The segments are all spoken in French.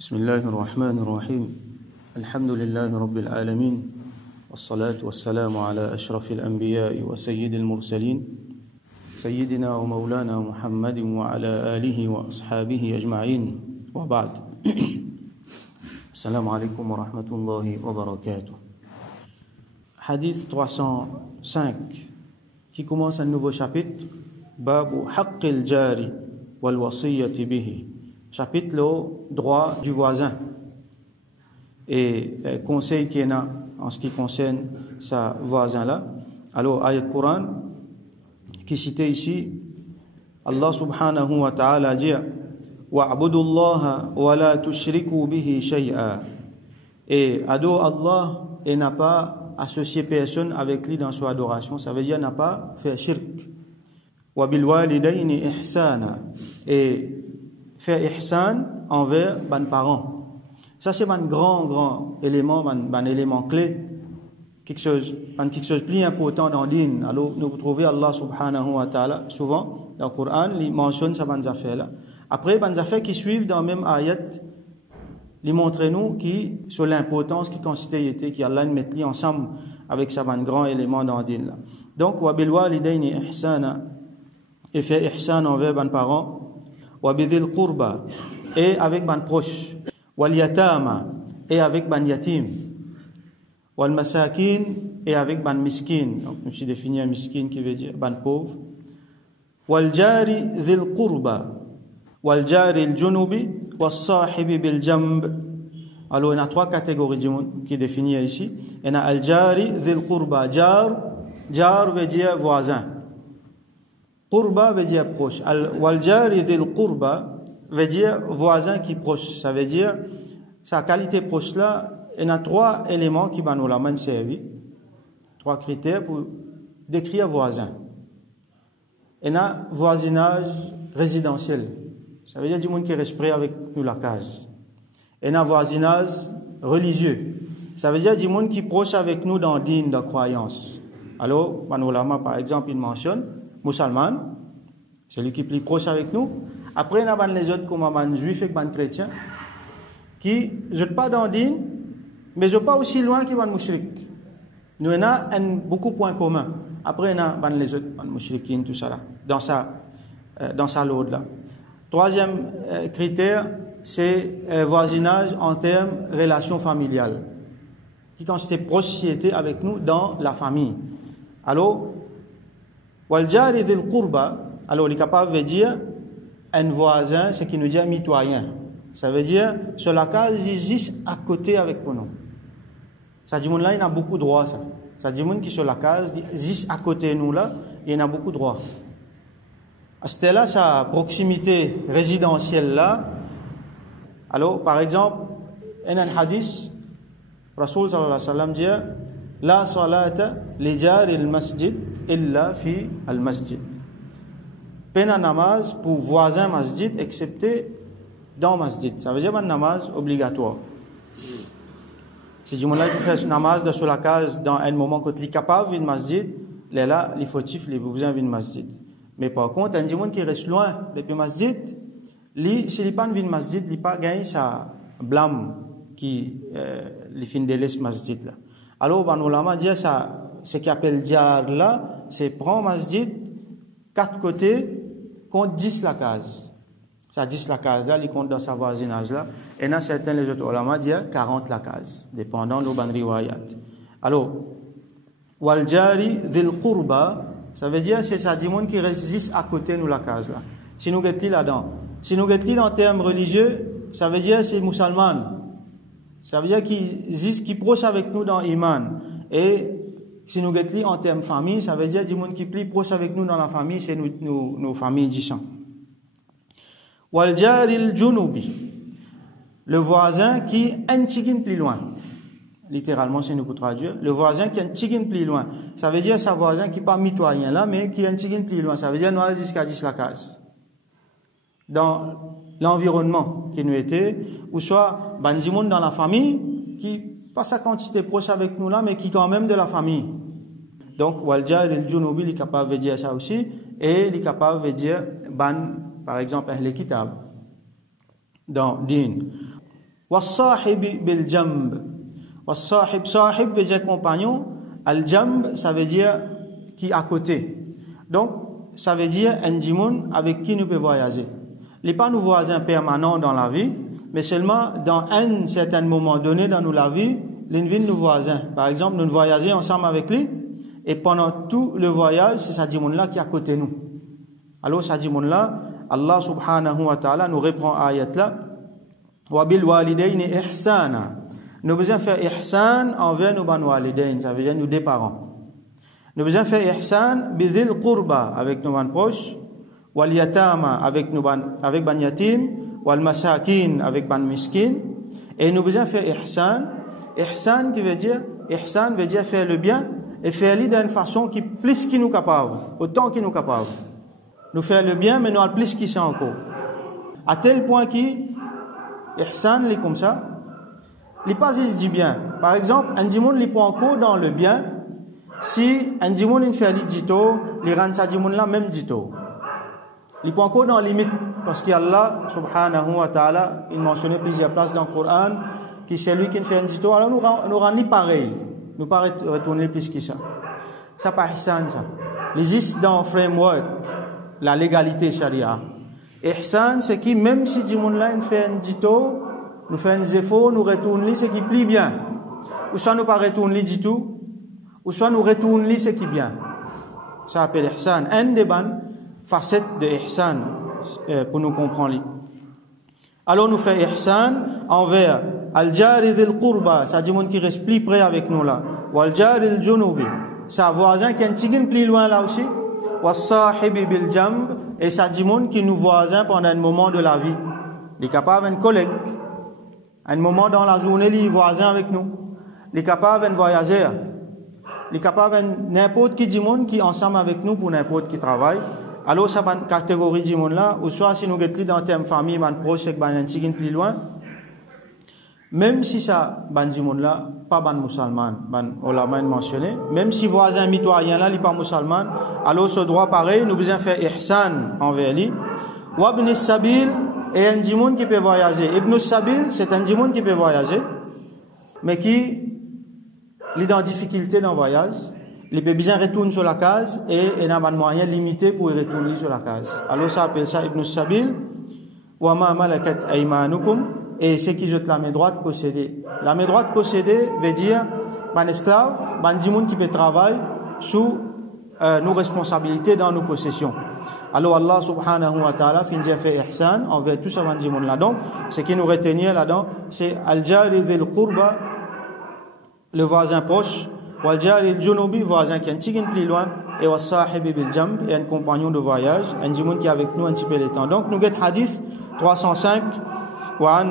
بسم الله الرحمن الرحيم الحمد لله رب العالمين والصلاة والسلام على أشرف الأنبياء وسيد المرسلين سيدنا ومولانا محمد وعلى آله وأصحابه أجمعين وبعد السلام عليكم ورحمة الله وبركاته. Hadith 305 qui commence un nouveau chapitre, Babu Haqqil Jari wal Wasiyyati bihi, chapitre le droit du voisin et conseil qu'il y en a en ce qui concerne sa voisin là. Alors ayat Coran qui cité ici, Allah subhanahu wa ta'ala dit wa'budullaha wa la tushriku bihi shay'a, et ado Allah et n'a pas associé personne avec lui dans son adoration, ça veut dire n'a pas fait shirk. Wa bil walidayni ihsana, et faire ihsan envers ban parents. Ça c'est un grand élément, un élément clé, quelque chose plus important dans le din. Alors nous trouvons Allah subhanahu wa ta'ala souvent dans le Coran, il mentionne ça ban affaires là. Après ban affaires qui suivent dans même ayat, il montre nous qui sur l'importance qui considère qui Allah met li ensemble avec ça ban grand élément dans le din là. Donc wa bil walidayni ihsana, et faire ihsan envers ban parents. Wa bidhil qurba, et avec ban proche, wal yatama, et avec ban yatim, wal masakin, et avec ban miskin. Donc nous avons défini un miskin qui veut dire ban pauvre. Wal jari dhil qurba wal jari al junubi was sahibi bil jamb. Alors il y a trois catégories qui définissent ici. Il y a al jari dhil qurba, jar veut dire voisin, Qurba veut dire proche. Wal jari dhil qurba veut dire voisin qui proche. Ça veut dire sa qualité proche là. Il y a trois éléments qui nous l'ont servi, trois critères pour décrire voisin. Il y a voisinage résidentiel. Ça veut dire du monde qui reste près avec nous la case. Il y a voisinage religieux. Ça veut dire du monde qui proche avec nous dans le din de croyance. Alors, Manolama par exemple, il mentionne musulman, celui qui est plus proche avec nous. Après, il y a les autres comme les juifs et les chrétiens qui ne sont pas dans le din, mais ne sont pas aussi loin que les mouchriks. Nous avons beaucoup de points communs. Après, il y a les autres, les mouchrikin, tout ça là, dans sa lourde là. Troisième critère, c'est voisinage en termes de relations familiales, qui constitue proximité avec nous dans la famille. Alors, wal jari dhil qurba, alors il est capable de dire un voisin, c'est qui nous dit mitoyen. Ça veut dire sur la case ils existent à côté avec nous. Ça dit mon là il a beaucoup de droits ça. Ça dit mon qui sur la case existe à côté de nous là, il a beaucoup de droits. À ce là sa proximité résidentielle là. Alors par exemple, il y a un hadith, Rasoul sallallahu alayhi wa sallam dit la salata li jari al masjid illa fi al masjid. Pena namaz pour voisin masjid excepté dans masjid. Ça veut dire un namaz obligatoire. Si du monde là qui fait namaz sur la case dans un moment quand il est capable de masjid, là il fautif les besoin de masjid. Mais par contre un du monde qui reste loin depuis masjid, s'il n'est pas de masjid, il pas gagner sa blâme qui les fin de l'est masjid là. Alors ban ulama dit ça, ce qui appelle jar là, c'est prend masjid quatre côtés compte 10 la case. Ça 10 la case là, il compte dans sa voisinage là. Et dans certains les autres ulama disent 40 la case, dépendant de ban riwayat. Alors wal jari dhil qurba, ça veut dire c'est ça dit monde qui résiste à côté nous la case là. Si nous guettons là-dedans, si nous guettons en termes religieux, ça veut dire c'est musulman. Ça veut dire qu'ils proche avec nous dans l'iman. Et si nous guettons en termes famille, ça veut dire du monde qui est proche avec nous dans la famille, c'est nos familles disant. Wal jaril junubi, le voisin qui est un tigin plus loin. Littéralement, c'est nous pour traduire. Le voisin qui est un tigin plus loin. Ça veut dire sa voisin qui n'est pas mitoyen là, mais qui est un tigin plus loin. Ça veut dire nous allons jusqu'à 10 la case. Dans l'environnement qui nous était, ou soit du monde dans la famille qui pas sa quantité proche avec nous là, mais qui quand même de la famille. Donc wal jari al junubi, il est capable de dire ça aussi, et il est capable de dire ban par exemple ahl kitab dans din. Was-sahib bil-jamb. Was-sahib, sahib veut dire compagnon. Al-jamb, ça veut dire qui à côté. Donc, ça veut dire un jimoun avec qui nous pouvons voyager. Les pas nos voisins permanents dans la vie, mais seulement dans un certain moment donné dans la vie, l'une nos voisins. Par exemple, nous voyageons ensemble avec lui, et pendant tout le voyage, c'est sa jimoun là qui est à côté de nous. Alors, sa jimoun là, Allah subhanahu wa ta'ala nous reprend à ayat là, wa bil walidayni ihsana. Nous besoin faire ihsan envers nos ban walidain, ça veut dire nous des parents. Nous besoin faire ihsan bidhil qurba avec nos ban proches, wal yatama avec nos avec ban yatim, wal masakin avec ban miskin, et nous besoin faire ihsan. Ihsan qui veut dire ihsan veut dire faire le bien et faire-le d'une façon qui plus qui nous capable, autant qui nous capable. Nous faire le bien mais nous al plus qui c'est encore. À tel point qui ihsan les comme ça. Les pas dit bien. Par exemple, un dimoun li prend encore dans le bien. Si un dimoun il fait dito, il rend sa dimoun là même dito. Il prend encore dans limite parce qu'Allah subhanahu wa ta'ala il mentionne plusieurs places dans le Coran qui c'est lui qui fait un dito. Alors nous rend pareil. Nous pas retourner plus que ça. Ça pas ihsan ça. Les is dans framework la légalité charia. Ihsan c'est qui même si dimoun là il fait un dito, nous faisons des efforts, nous retournons ce qui plie bien. Ou soit nous pas retourner du tout, ou soit nous retournons ce qui est bien. Ça s'appelle ihsan. Un des bonnes facettes de ihsan pour nous comprendre. Alors nous faisons ihsan envers al-jari dhil qurba, ça dit monde qui reste plus près avec nous là. Ou al-jari al-junubi, ça voisin qui est un petit peu plus loin là aussi. Ou as-sahibi bil-jamb, et ça dit monde qui nous voisin pendant un moment de la vie. Il est capable d'un collègue. Un moment dans la journée, il est voisin avec nous. Il est capable de voyager. Il est capable de n'importe qui du monde qui est ensemble avec nous pour n'importe qui travaille. Alors, ça va une catégorie du monde là, ou soit si nous sommes dans le terme famille, man proche, c'est que un petit peu plus loin. Même si ça, ban du monde là, pas ban musulman, ban ulama mentionné, même si voisin mitoyen là, il n'est pas musulman, alors ce droit pareil, nous besoin faire ihsan envers lui. Wa ibn sabil, et un djimoun qui peut voyager. Ibn Sabil, c'est un djimoun qui peut voyager, mais qui est dans difficulté dans le voyage. Il peut bien retourner sur la case et il n'a pas de moyen limité pour retourner sur la case. Alors ça appelle ça Ibn Sabil. Wa ma malakat aymanukum, et c'est qui jette la main droite possédée. La main droite possédée veut dire un esclave, un djimoun qui peut travailler sous nos responsabilités dans nos possessions. Alors Allah subhanahu wa ta'ala finit fait ihsan envers tout ce monde là. Donc, ce qui nous retenir là-dedans, c'est al-jari dhil qurba, le voisin proche, wal-jari al-junubi, voisin qui est un petit peu plus loin, et was-sahibi bil-jamb, et un compagnon de voyage, un djimoun qui est avec nous un petit peu de temps. Donc, nous avons hadith 305, wa an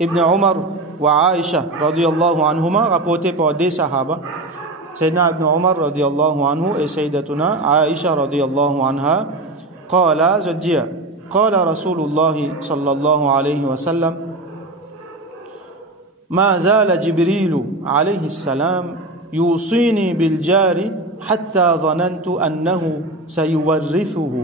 Ibn Umar wa Aisha radiyallahu anhuma, rapporté par des sahaba, Sayyidina Ibn Umar radiyallahu anhu et Sayyidatuna Aisha radiyallahu anha, قال زديا قال رسول الله صلى الله عليه وسلم ما زال جبريل عليه السلام يوصيني بالجار حتى ظننت أنه سيورثه.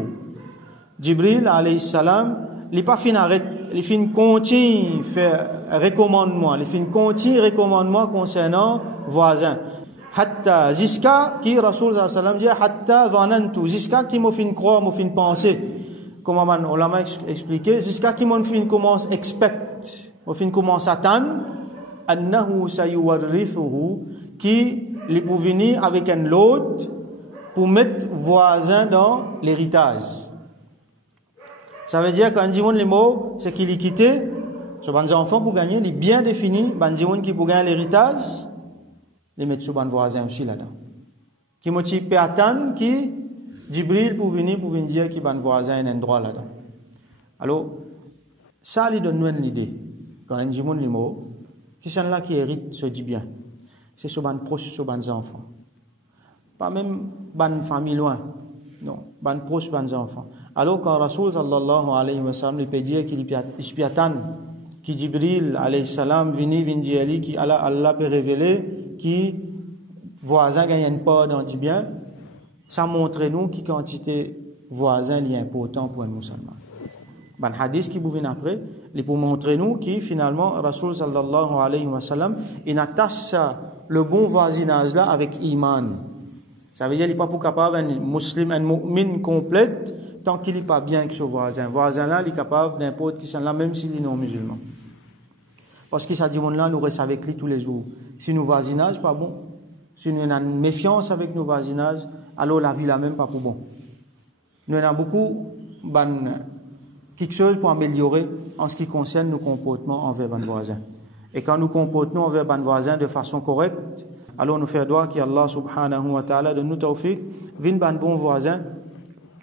Jibril alayhi salam, il pas fin arrête, il fin continue faire recommandement, il fin continue recommandement concernant voisin. Hatta jusqu'à qui Rasul sallallahu alayhi wa sallam dit hatta dhanantu, jusqu'à qui m'a fin croire, m'a fin penser, comme man ulama expliqué, jusqu'à qui m'a fin commence expect, m'a fin commence attendre annahu sayuwarrithuhu, qui les pour venir avec un lot pour mettre voisin dans l'héritage. Ça veut dire qu'un djimoun les mots, c'est qu'il est quitté, ce ban enfants pour gagner, il est bien défini, ban djimoun qui pour gagner l'héritage, les mettre sur ban voisin aussi là-dedans. Qui motive attendre qui Jibril pour venir dire qui ban voisin a un droit là-dedans. Alors, ça lui donne une idée. Quand un djimoun les mots, qui sont là qui hérite se dit bien. C'est sur ban proche, sur ban enfants. Pas même ban famille loin. Non, ban proche, ban enfants. Alors quand Rasul sallallahu alayhi wa sallam lui peut dire qu'il peut attendre qui Jibril alayhi salam vini dire qui Allah peut révéler qui voisin gagne pas dans du bien, ça montre nous qui quantité voisin est important pour un musulman. Ban hadith qui vous vient après Et pour montrer nous qui finalement Rasul sallallahu alayhi wa sallam il attache ça, le bon voisinage là avec iman. Ça veut dire qu'il n'est pas pour capable un musulman, un mu'min complète tant qu'il n'est pas bien avec son voisin. Voisin là, il est capable n'importe qui sont là même s'il est non musulman. Parce que ça dit monde là nous reste avec lui tous les jours. Si nous voisinage pas bon, si nous avons une méfiance avec nos voisinages, alors la vie là même pas pour bon. Nous avons beaucoup quelque chose pour améliorer en ce qui concerne nos comportements envers nos voisins. Et quand nous comportons envers nos voisins de façon correcte, alors nous faisons droit qu'Allah subhanahu wa ta'ala de nous tawfiq, vin ban bon voisin,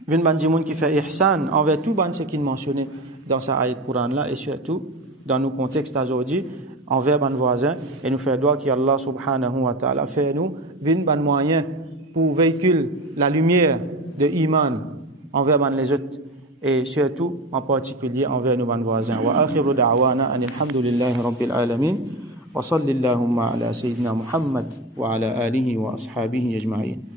vin ban jimoun qui fait ihsan envers tout ban ce qu'il mentionnait dans sa ayat Coran là et surtout dans nos contextes aujourd'hui envers nos voisins et nous faisons droit qu'Allah subhanahu wa ta'ala fait nous vin ban moyen pour véhiculer la lumière de iman envers les autres et surtout en particulier envers nos voisins. Wa akhiru da'wana anil hamdulillahi rabbil alamin wa sallallahu ala sayyidina Muhammad wa ala alihi wa ashabihi ajma'in.